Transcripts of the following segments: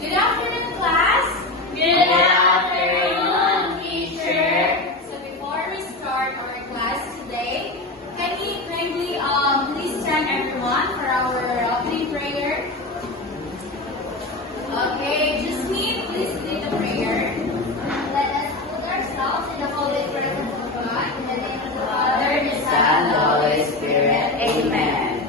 Good afternoon, class. Good afternoon, teacher. So before we start our class today, can we kindly please stand everyone for our opening prayer? Okay, Jasmine, please lead the prayer. Let us put ourselves in the holy presence of God. In the name of the Father, The Son, the Holy Spirit. Amen.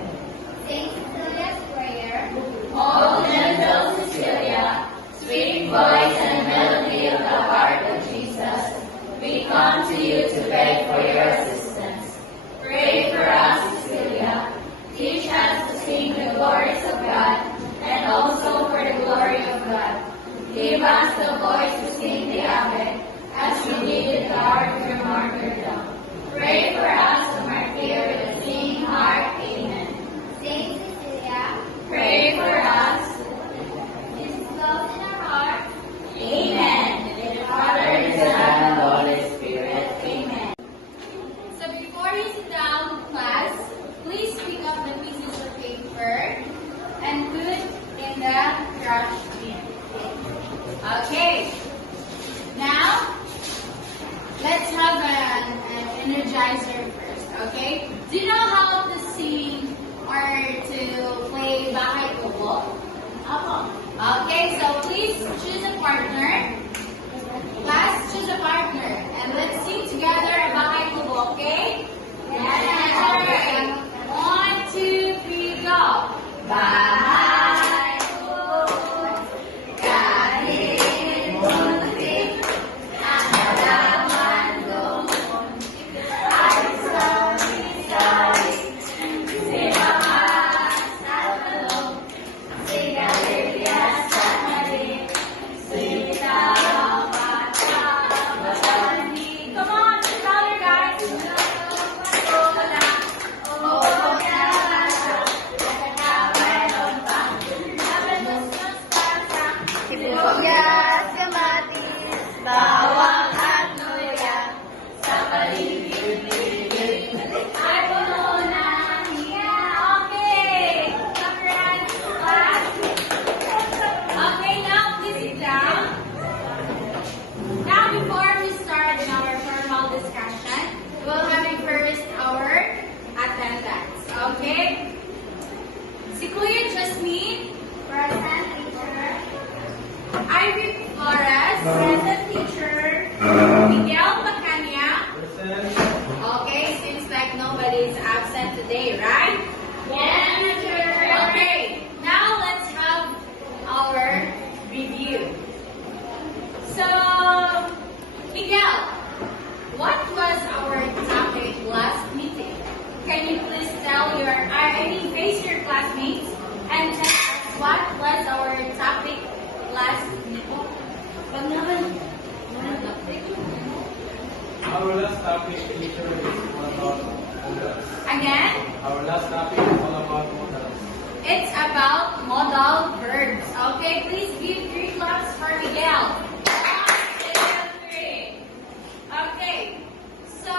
Saint Cecilia's prayer. O gentle Cecilia, sweet voice and melody of the heart of Jesus, we come to you to beg for your assistance. Pray for us, Cecilia. Teach us to sing the glories of God, and also for the glory of God. Give us the voice to sing the Ave, as we did in the hour of your martyrdom. Pray for us, O martyr, with a singing heart. Amen. Saint Cecilia. Pray for us. Jesus dwells in our hearts. Amen. In the Father, the Son, and the Holy Spirit. Amen. So before you sit down, class, please pick up the pieces of paper and put in the trash bin. Okay. Now, let's have an energizer first, okay? Do you know how to sing or to play Bahay Kubo? Okay, so please choose a partner. Class, choose a partner. And let's sing together Bahay Kubo, okay? Yes. Okay. 1, 2, 3, go. Bahay Kubo, kahit muntik ang halaman doon, ay sawi-sawi, sibakas at talong, sigarilya sa nalit, sitaw at kababani. Come on, louder guys. Sibuyas, kamatis, bawang at luya, sa paligid-ligid ay puno ng hiya. Okay. Congrats, class. Okay, now please sit down. Now, before we start our formal discussion, we'll have first our attendance. Okay? Si Kuya Jasmine, Present teacher. Ivy Flores, present teacher, Miguel Bacania. Okay, seems like nobody is absent today, right? Yes, teacher. Okay, now let's have our review. So, Miguel, what was our topic last meeting? Can you please tell face your classmates and tell us what was our topic last meeting? Our last topic, teacher, is all about modals. Again, Our last topic is all about modals. it's about modal verbs. Okay, please give 3 claps for Miguel. 1, 2, 3. Okay, so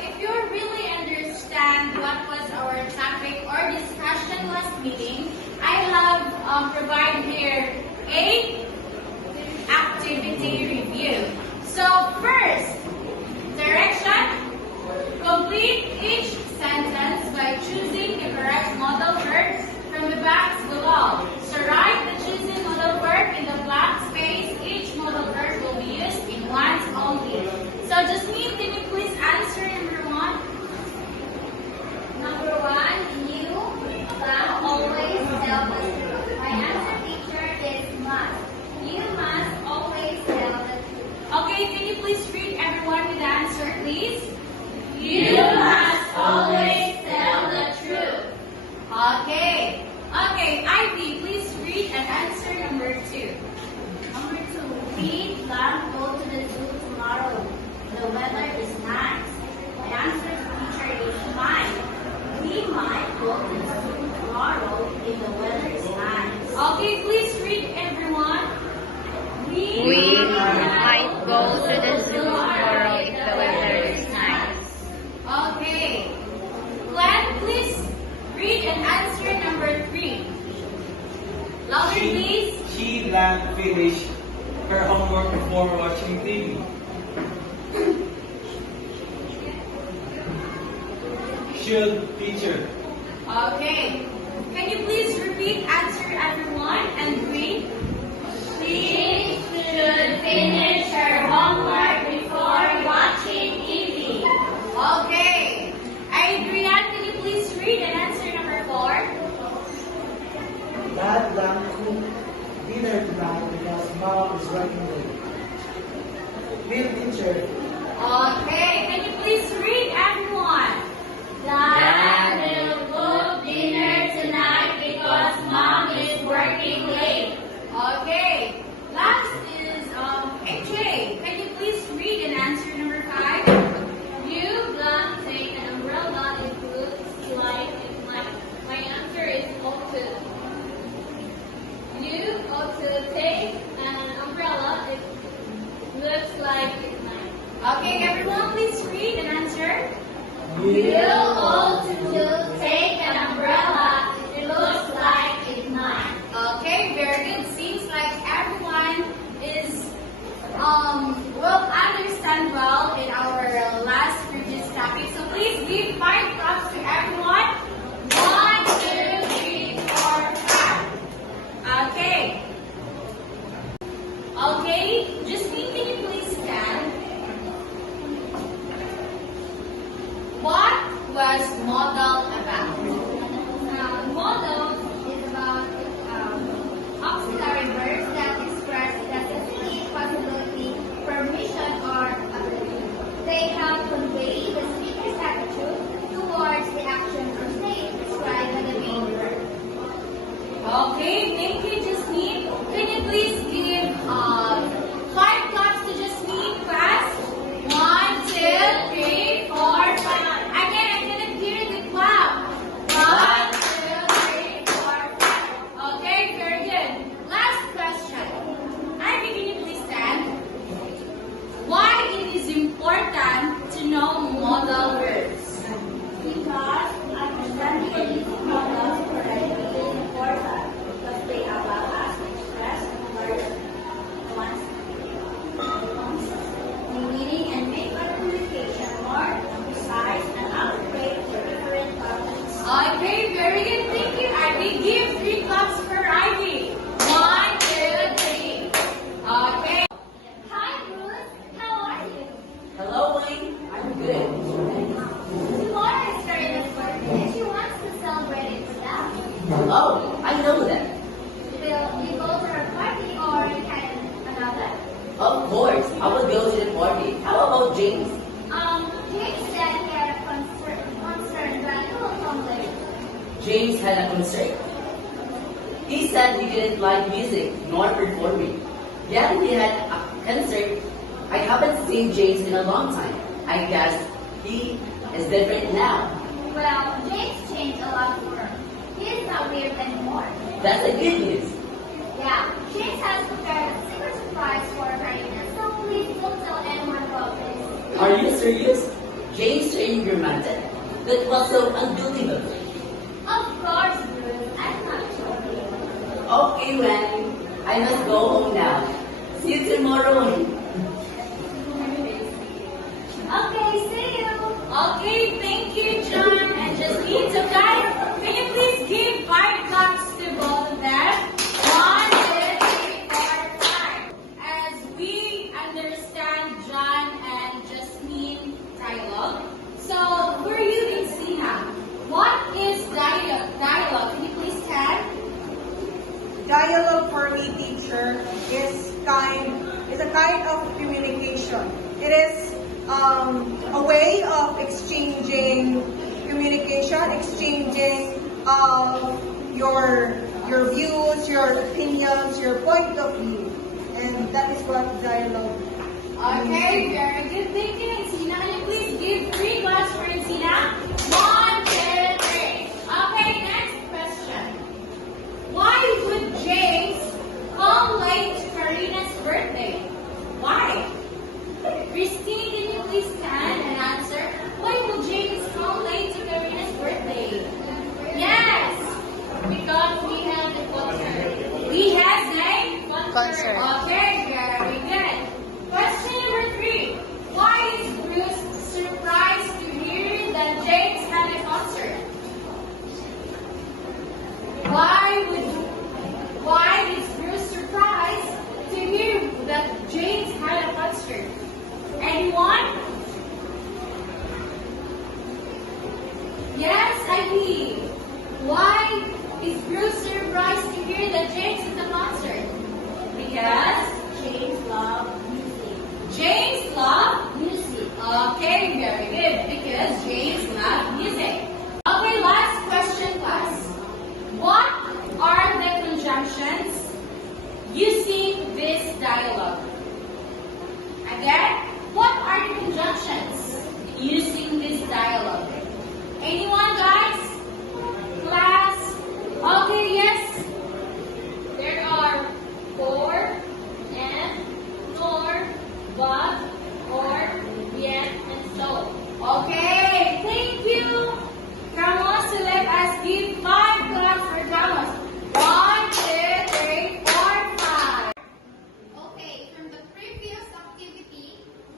if you really understand what was our topic or discussion last meeting, I have provided here a activity review. So first, direction. Complete each sentence by choosing the correct modal verbs from the box below. So write the chosen modal verb in the blank space. Each modal verb will be used in once only. So Jasmine, can you please answer number 1? Number 1, you must always tell the truth. My answer, teacher, is must. You must always tell the truth. Okay, can you please read everyone with the answer, please? You must always tell the truth. Okay. Okay, Ivy, please read and answer number 2. Number 2, we plan to go to the zoo tomorrow. The weather is nice. My answer, teacher, is mine. We might go to the zoo tomorrow if the weather is nice. Okay, please read everyone. We might go to the zoo tomorrow if the weather is nice. Okay. Glenn, please read and answer number 3. Louder, please. she blank finish her homework before watching TV? Should teacher? Okay. Can you please repeat answer everyone and read? She should finish her homework before watching TV. Okay. Adrian, can you please read and answer number 4? Dad blank cook dinner tonight because mom is working late. Bill teacher. Okay. Can you please read everyone? Dad will cook dinner tonight because mom is working late. Okay. Last is AJ. Can you please read and answer number 5? You blank take an umbrella it looks like it's mine. My answer is ought to. You ought to take an umbrella it looks like it's mine. Okay, everyone, please read and answer. You ought to take an umbrella. It looks like it's mine. Okay, very good. Seems like everyone is will understand well in our last previous topic. So please give 5 claps to everyone. 1, 2, 3, 4, 5. Okay. Okay, Justine, can you please stand? What was model about? Model is about auxiliary verbs that express necessity, possibility, permission, or ability. They help convey the speaker's attitude towards the action or state described by the main verb. Okay, thank you, Jasmine. Can you please give 5 claps to Jasmine fast? 1, 2, 3, 4, 5. Again, I didn't hear the clap. 1, 2, 3, 4, 5. Okay, very good. Last question. Ivy, can you please stand? Why it is important to know modal verbs? Because understanding and using models correctly is important because they allow us to express words once, meaning and make our communication more precise and accurate to different topics. Okay, very good. Thank you, Ivy. Give 3 claps for Ivy. 1, 2, 3. Okay. Hi, Bruce. How are you? Hello, Wayne. I'm good. Tomorrow is Karina's birthday and she wants to celebrate it with us. Oh, I know that. Will you go to her party or can another? Of course, I will go to the party. How about James? James said he had a concern that he will come late. James had a concert. He said he didn't like music nor performing. Yet he had a concert. I haven't seen James in a long time. I guess he is different now. Well, James changed a lot for her. He is not weird anymore. That's a good news. Yeah, James has prepared a secret surprise for Karina, so please don't tell anyone about this. Are you serious? James turned romantic. That was so unbelievable. Of course, Bruce. I'm not joking. Okay, Wayne. I must go home now. See you tomorrow. Okay, see you. Okay, thank you, John and Justine. So guys, can you please give 5 claps to both of them? 1, 2, 3, 4, 5. As we understand John and Justine dialogue, so for you, Vincina, what is dialogue? Can you please tell? Dialogue for me, teacher, is a kind of communication. It is a way of exchanging communication, exchanging your views, your opinions, your point of view, and that is what dialogue. Okay, very good. Thank you, Vincina. Can you please give 3 claps for Vincina? 1, 2, 3. Okay, next question. Why would James come late to Karina's birthday? Why? Christine, can you please stand and answer? Why would James come late to Karina's birthday? Yes, because we have the concert. We have a concert. Okay, very good. Question number 3. Why is Bruce surprised to hear that James had a concert? Why is Bruce surprised to hear that James had a concert? Anyone? Yes, Ivy. Why is Bruce surprised to hear that James is a concert? Because James loves music. James loves Music. Okay, very good. Because James loves music. Okay, last question, class. What are the conjunctions using this dialogue? Again, what are the conjunctions using this dialogue? Anyone, guys? Class? Okay, yes. There are for, and, nor, but, or, yet, and so. Okay, thank you. Ramos, so let us give 5 claps for Ramos. 1, 2, 3, 4, 5. Okay, from the previous activity,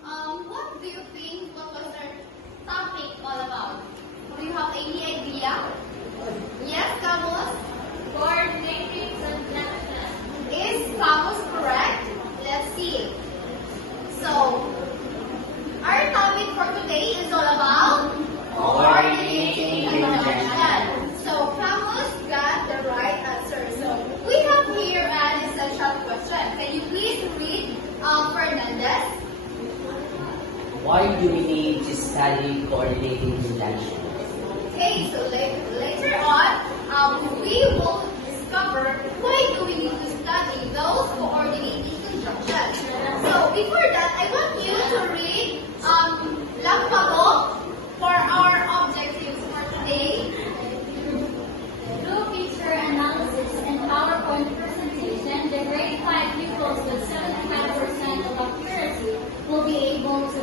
what do you think what was our topic all about? Do you have any idea? Yes, Camus? Coordinating conjunction. Is Camus correct? Let's see. So, our topic for today is all about Coordinating conjunction. So, Camus got the right answer. So, we have here an essential question. Can you please read Fernandez? Why do we need to study coordinating conjunction? Okay, so later on, we will discover why do we need to study those coordinating conjunctions. So before that, I want you to read Lakpago for our objectives for today. Through picture analysis and PowerPoint presentation, the grade 5 pupils with 75% of accuracy will be able to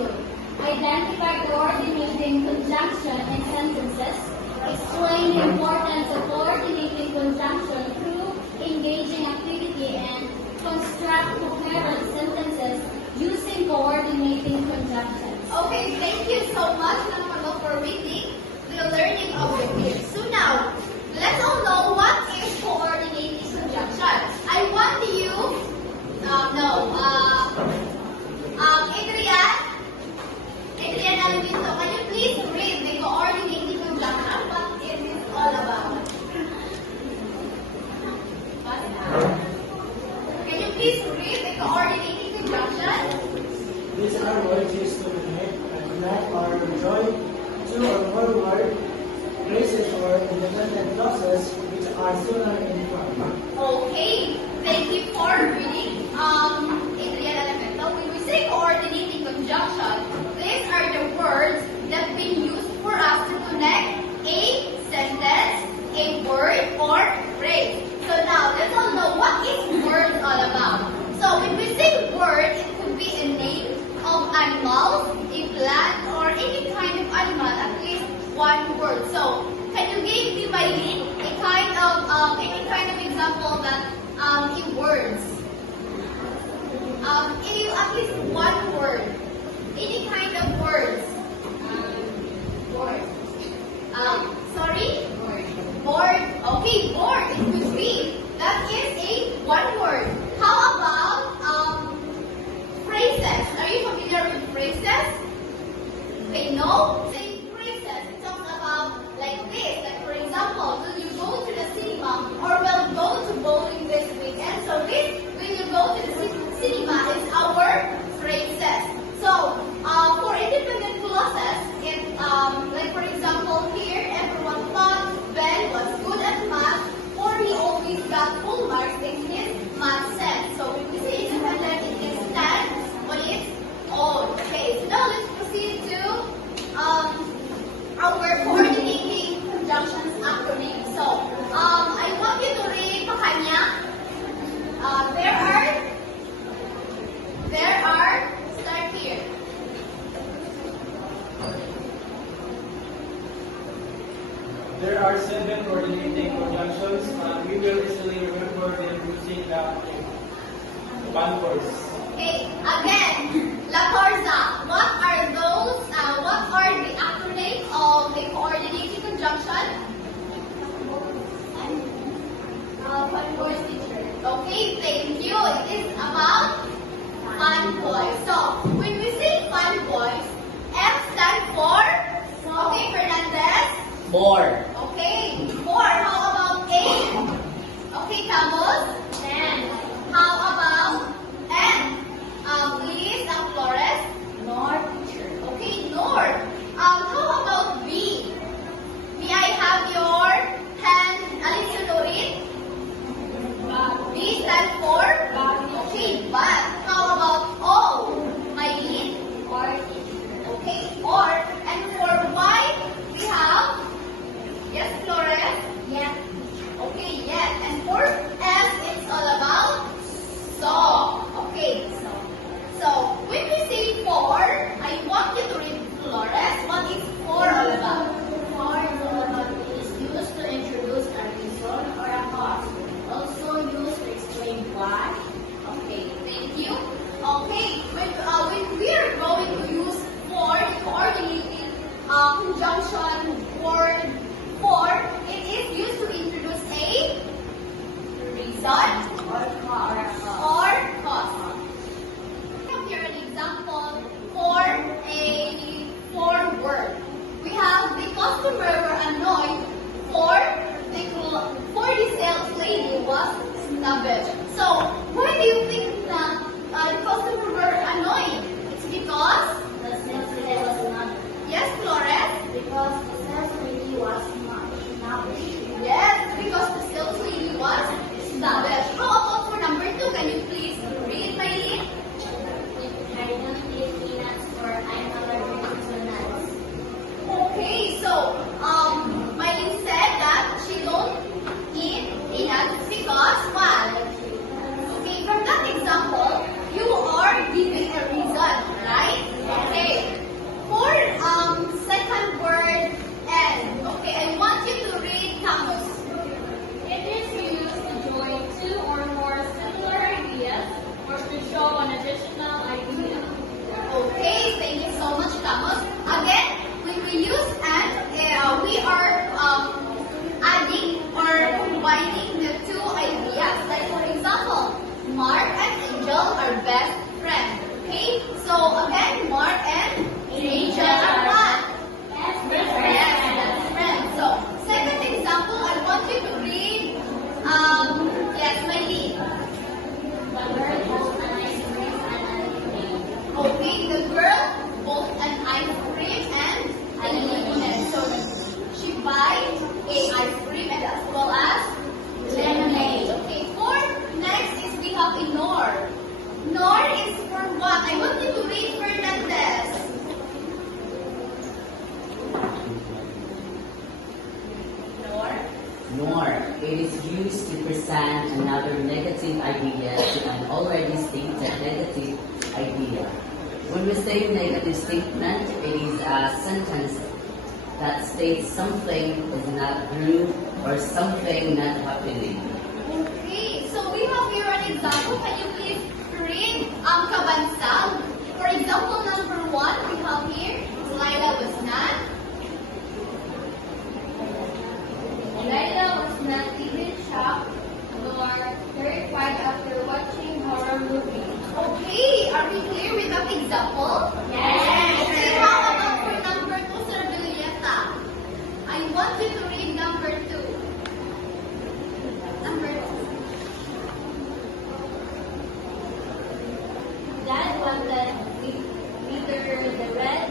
identify coordinating conjunction in sentences, explain the importance of coordinating conjunction through engaging activity, and construct coherent sentences using coordinating conjunctions. Okay, thank you so much, Lakpago, for reading the learning objectives. So now, let's all know what is coordinating conjunction. I want you, Adrian Alvito, can you please read the coordinating conjunction? What it is all about? Can you please read the coordinating conjunction? These are words used to connect or join two or more word phrases or independent clauses which are similar in form. Okay, thank you for reading. Adrian Alvito, when we say coordinating conjunction, these are the words that been used for us to connect a sentence, a word, or phrase. So now, let's all know what is words all about. So when we say word, it could be a name of animals, a plant, or any kind of animal, at least one word. So, can you give me, Maylin, any kind of example that in words? At least one word. Any kind of words. Board. Sorry? Board. Board. Okay, board. It could be. That is a one word. How about phrases? Are you familiar with phrases? Okay, no? Say phrases. It talks about like this. Like for example, will you go to the cinema or will go to bowling this weekend? So this, when you go to the cinema, is our phrases. So for independent clauses, it like for example here, everyone thought Ben was good at math, or he always got full marks in his math set. So when we say independent, it stands on its own. Okay, so now let's proceed to Concourse. Okay, again, La Forza. What are those? What are the acronyms of the coordinating conjunction? Concourse teacher. Okay, thank you. It is about fun boys. So, when we say fun boys, F stands for, okay, Fernandez. 4. Okay, 4. How about A? Okay, Camus. 10. How about N? Please, Flores. North teacher. Okay, North. How about B? May I have your hand, Alicia Dorit? B stands for? Okay, but how about O? My lead? Or teacher. Okay, or, and for Y, we have, yes, Flores? Yeah. Okay, yes, and for S, it's all about saw. Okay, so when we say four, I want you to read Flores. What is four all about? For is all about it is used to introduce a reason or a cause. Also used to explain why. Okay, thank you. Okay, when we are going to use for the coordinating conjunction word for, it is used to introduce a reason Or cause. or cause. We have here an example for a form word. We have the customer were annoyed for the sales lady was snobbish. So why do you think that the customer were annoyed? It's because The sales lady was not. yes, Flores. Because the sales lady was not. Yes, because the sales lady was snobbish. How about for number 2? Can you please read my lead? I don't eat peanuts or I'm allergic to nuts. Okay, so Mylene said that she don't eat peanuts because what? Okay, from that example, you are giving a reason, right? Okay. For second word N. Okay, I want you to read Camus. It is used to join two or more similar ideas or to show an additional idea. Okay, thank you so much, Camus. Again, when we use and, we are adding or combining the two ideas. Like for example, Mark and Angel are best friends. Okay, so again, Mark and Angel are what? Yes, best friends. So second example, I want you to read. Yes, my lead. The girl holds an ice cream and a lemonade. Okay, the girl bought an ice cream and a lemonade. So she buys a ice cream and as well as lemonade. Okay, for next is we have a nor. Nor is for what? I want you to read Fernandez. Nor. Nor. It is used to present another negative idea to an already stated negative idea. When we say negative statement, it is a sentence that states something is not true or something not happening. Okay, so we have here an example. Can you please read Kabansag? For example, number 1, we have here, Laila was not. Laila was not even shocked nor terrified after watching horror movies. Okay, are we clear with that example? Yes. Okay, how about for number 2, Sir Julieta? I want you to read number 2. Number 2. Dad wanted neither the red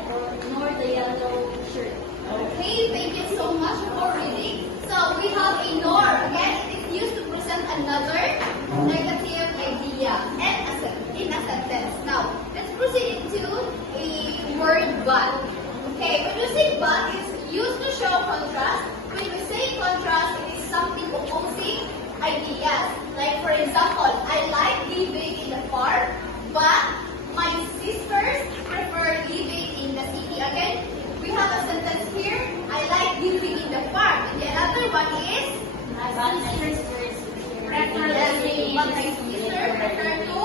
nor the yellow shirt. Okay, thank you so much for reading. So we have a nor. Again, it is used to present another negative idea in a sentence. Now, let's proceed to a word but. Okay, when we say but, it's used to show contrast. When we say contrast, it is something opposing ideas. Like for example, I like living in the farm, but my sisters prefer living in the city. Again, we have a sentence here, I like living in the farm. And the other one is, My sisters prefer yes, living in but the my city. sister prefer to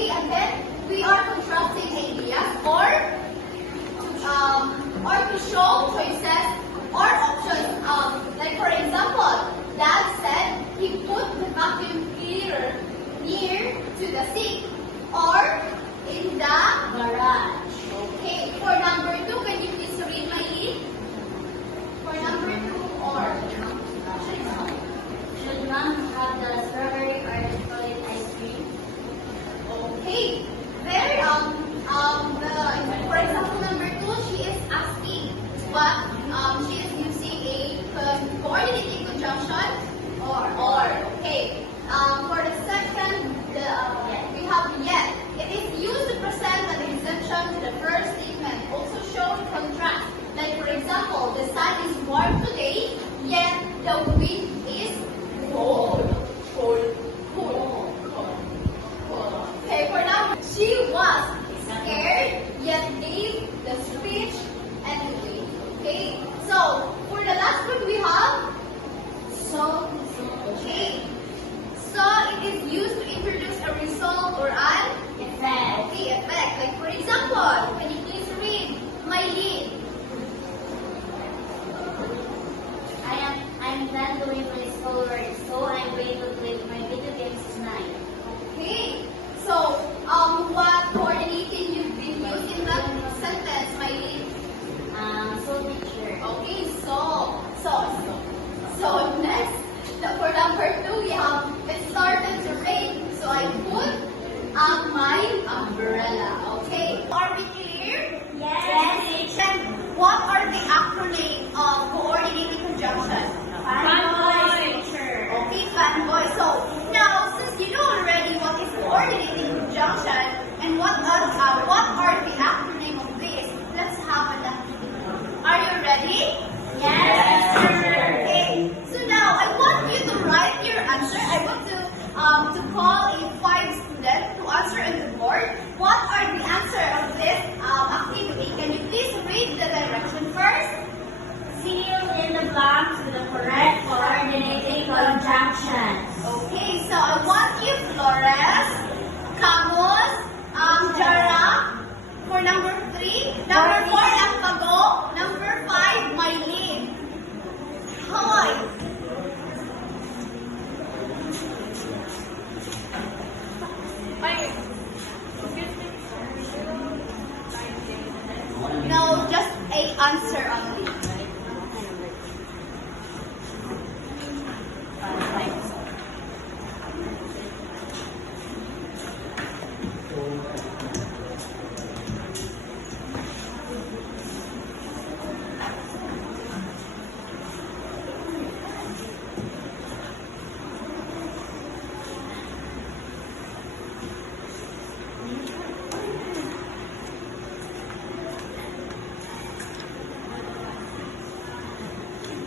Okay, and then we are contrasting ideas or to show choices or options. Like for example, Dad said he put the vacuum cleaner near to the sink or in the garage. Okay, for number 2, can you please read my lead? For number 2 or Should mom have the strawberry or the chocolate ice cream? okay, very for example number 2, she is asking what she is using a coordinating conjunction or okay. For the second, we have yet. It is used to present an exemption to the first statement, also showing contrast. Like for example, the sun is warm today, yet the wind is cold. Okay, for now, she was scared, yet gave the speech anyway. Okay, so for the last one we have okay. So it is used to introduce a result or an Effect. okay, effect. Like for example, can you please read my lead? I'm done doing my schoolwork, so I'm going to play my video games tonight. Okay. So what coordinating you've been using in that sentence, my lead? So teacher. Okay, so next, for number 2, we have it started to rain, so I put on my umbrella. Okay, are we clear? Yes. Then what are the acronym of coordinating conjunction? Fanboy teacher. Okay, fanboy. So now, since you know already what is coordinating conjunction and what are the acronym of this, let's have an activity. Are you ready? Yes, Okay. So now I want you to write your answer. I want to call a 5 students to answer on the board. What are the answer of this activity? Can you please read the direction first? Fill in the blanks with the correct coordinating conjunctions. Okay, so I want you, Flores, Camus, Jara, for number 3, number 4, Lampago, number 5, Mylene. Hoy! No, just a answer only.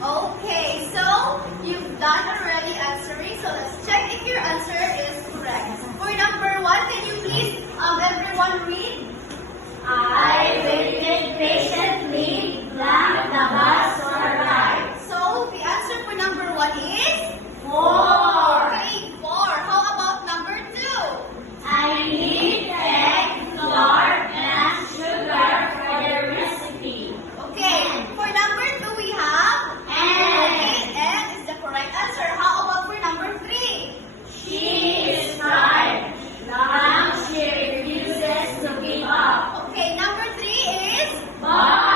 Okay, so you've done already answering, so let's check if your answer is correct. For number 1, can you please everyone read? I waited patiently, blank the bus arrived. So the answer for number 1 is 4. okay, 4. How about number 2? I need egg, flour, and sugar for the recipe. Okay, for number 2 we have okay, and is the correct answer. How about for number 3? She is tired. Now she refuses to give up. Okay, number 3 is Bye.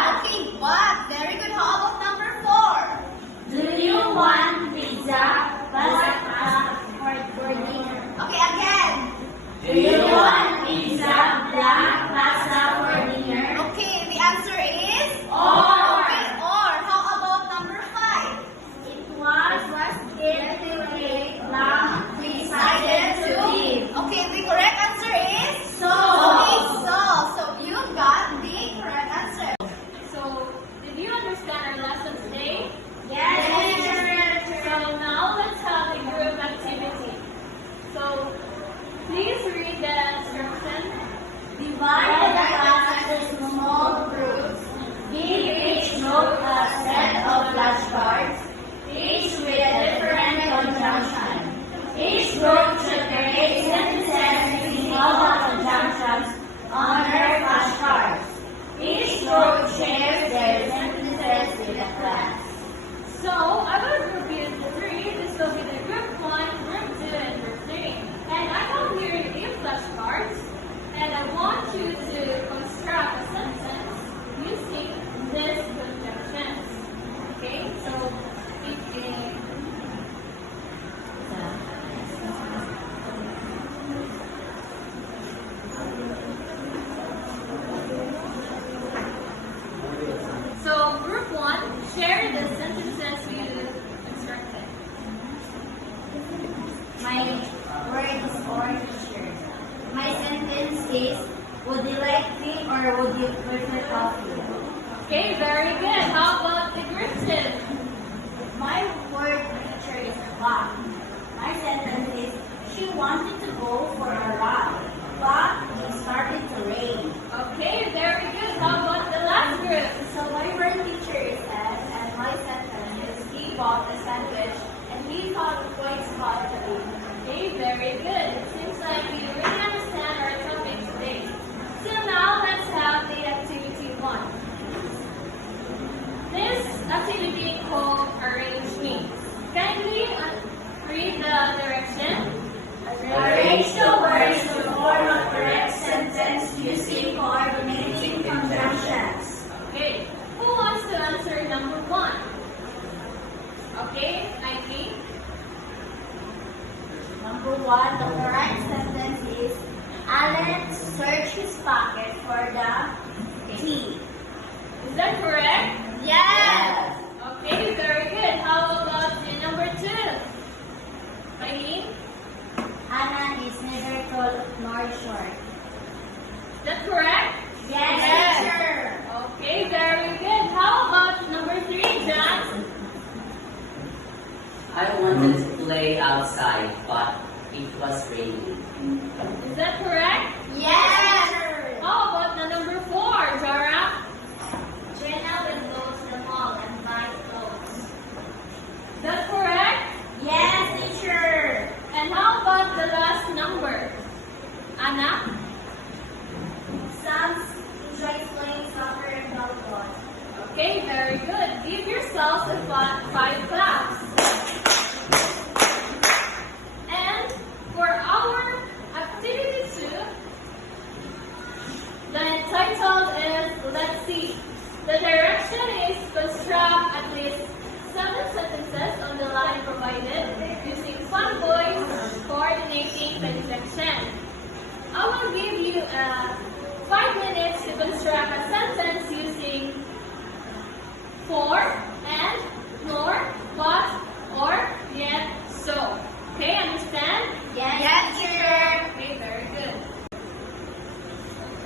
coffee. Okay, very good. How about the Grimson? My word picture is clock. My sentence is, she wanted to go for a ride, but it started to rain. Okay, very good. How about the last group? So my word picture says, and my sentence is, he bought a sandwich and he thought it quite spot to eat. Okay, very good. It seems like you really understand our topic today. So now let's have the activity 1. This activity called Arrange Me. Kindly read the direction. Arrange the words to form a correct sentence using coordinating conjunctions. Okay, who wants to answer number 1? Okay, Nike. Number 1, the correct sentence is, Alan searched his pocket for the key. Is that correct? Yes! Okay, very good. How about the number 2? Eileen? Anna is neither tall nor short. Is that correct? Yes, Yes. teacher. Okay, very good. How about number 3, John? I wanted to play outside, but it was raining. Is that correct? Yes! How about the number 4, Zara? Jenna will go to the mall and buy clothes. Is that correct? Yes, teacher. And how about the last number? Anna? Sam enjoys playing soccer and volleyball. Okay, very good. Give yourselves a 5 claps. And for our activity 2, the title is Let's See. The direction is construct at least 7 sentences on the line provided using fun voice coordinating conjunction. I will give you 5 minutes to construct a sentence using for, and, nor, but, or, yet, so. Okay, understand? Yes, teacher. Okay, very good.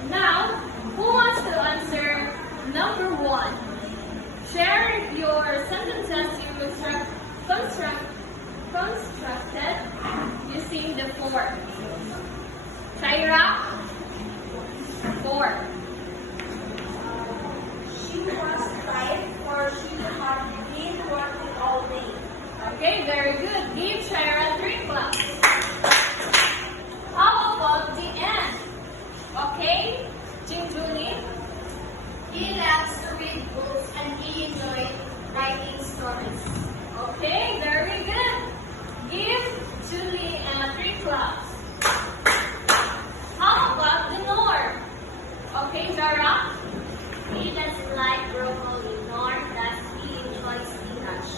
Now, who wants to answer number 1? Share your sentences you constructed using the for. Shaira? For. She was tired for she had been working all day. Okay, very good. Give Shaira 3 claps. How about the end? Okay, Jim Julie? He loves to read books and he enjoyed writing stories. Okay, very good. Give Julie 3 claps. How about the nor? Okay, Zara? He doesn't like broccoli, nor does he enjoy spinach.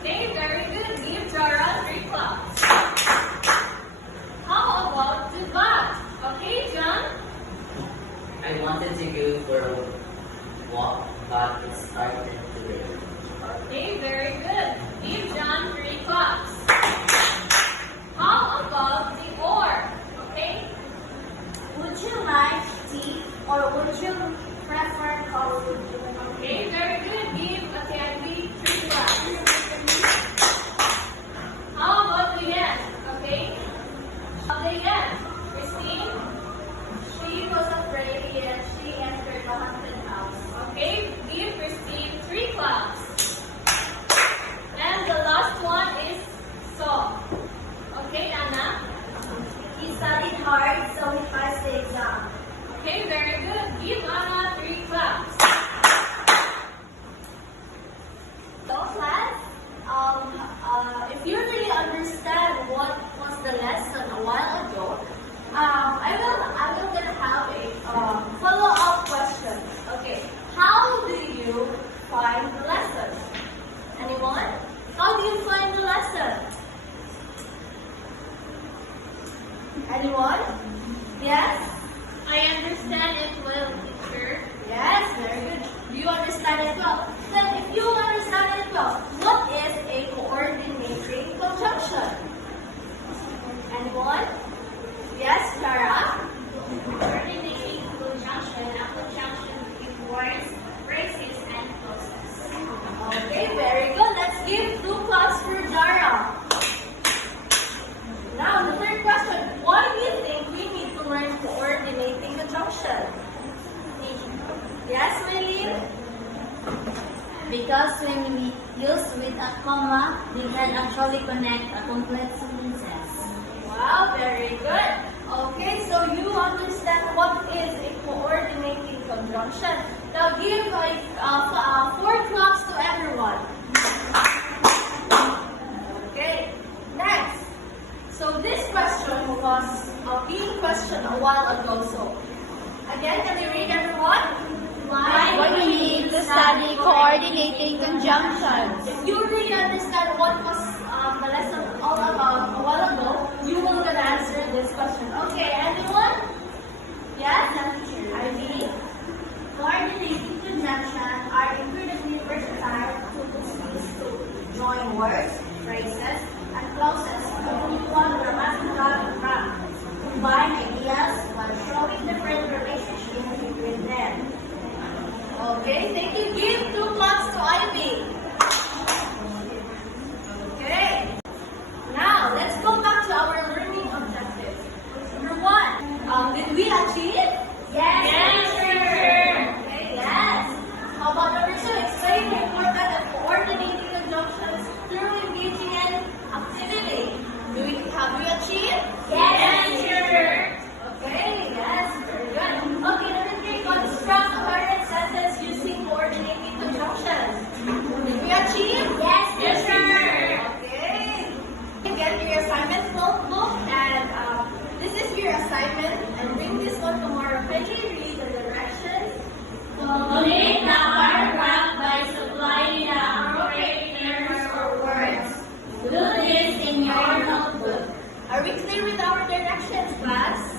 Okay, very good. Give Zara 3 claps. How about the but? Okay, John? I wanted to go for a walk, but it started to rain. Okay, very good. Give John 3 claps. How about the or? Okay? Would you like tea or would you prefer coffee? Okay, very good. Give Candy 3 claps. How about the yes? Okay? The yes. Christine? She was afraid that she entered the haunted house. Okay, give Christine 3 claps. And the last one is so. Okay, Anna? He studied hard, so he passed the exam. Okay, very good. Give Anna 3 claps. So class, if you really understand what was the lesson a while ago, I will gonna have a follow-up question. Okay, how do you find the lesson? Anyone? How do you find the lesson? Anyone? Yes? I understand it well, teacher. Yes, very good. Do you understand it well? Then if you understand it well, what is a coordinating conjunction? Anyone? Yes, Clara? Coordinating conjunction, a conjunction between words because when we use with a comma, we can actually connect a complete sentences. Wow, very good. Okay, so you understand what is a coordinating conjunction. Now give like 4 claps to everyone. Okay, next. So this question was being questioned a while ago. So again, can you read everyone? Why do we need to study coordinating conjunctions? If you really understand what was the lesson all about a while ago, you will gonna answer this question. Okay, anyone? Yes? Ivy, coordinating conjunctions are incredibly versatile tools used to join words, phrases, and clauses to one grammatical grammar. Combine ideas while showing different relationships between them. Okay, thank you. Give 2 claps to Ivy. Okay. Now, let's go back to our learning objectives. Number 1, did we achieve? Yes, teacher. Okay, yes. How about number 2? Explain the importance of coordinating conjunctions through engaging in activity. Have we achieved? Yes, teacher. Okay, yes, very good. Okay, number 3, construct a coherent sentence using coordinating conjunctions. Did we achieve? Yes, teacher. Okay. Get your assignment notebook and this is your assignment and bring this one tomorrow. Can you read the directions? Complete the paragraph by supplying the appropriate terms or words. Do this in your notebook. Are we clear with our directions, class?